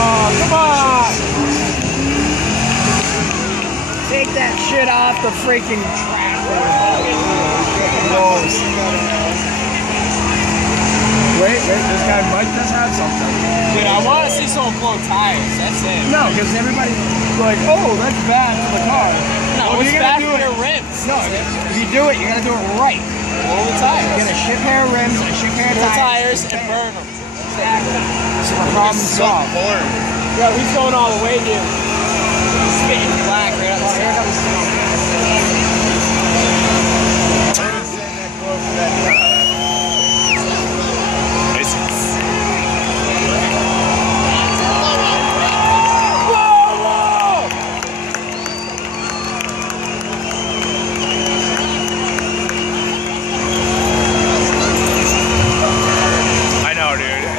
Oh, come on! Take that shit off the freaking track. Wait, this guy might just have something. Dude, I want to see someone blow tires. That's it. No, because everybody's like, oh, that's bad for the car. No, it's bad for your rims. No, if you do it, you gotta do it right. Blow the tires. Get a shit pair of rims, a shit pair of tires, and burn them. Exactly. So the problem solved. Yo, he's going all the way, dude. He's spitting black right out the Here comes smoke.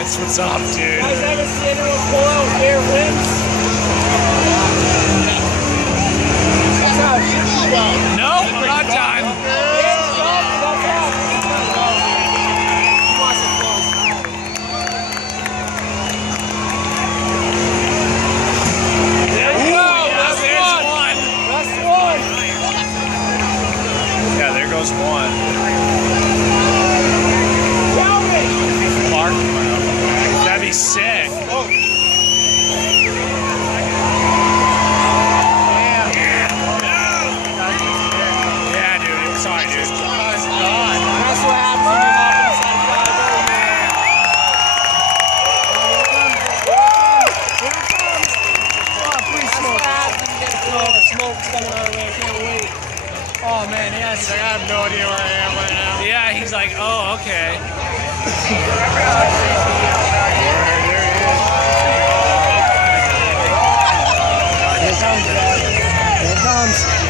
What's up, dude? You guys ever see anyone pull out rear rims? No, I'm not done. There you go. That's one. That's one. Yeah, there goes one. Tell me. Mark. That'd be sick. Oh. Yeah, dude. Sorry, dude. That's what happens when you hop inside a car. Here it comes. Oh, please smoke. The smoke's coming our way. I can't wait. Oh, man, yes. I have no idea where I am right now. Yeah, he's like, oh, okay. Here it comes.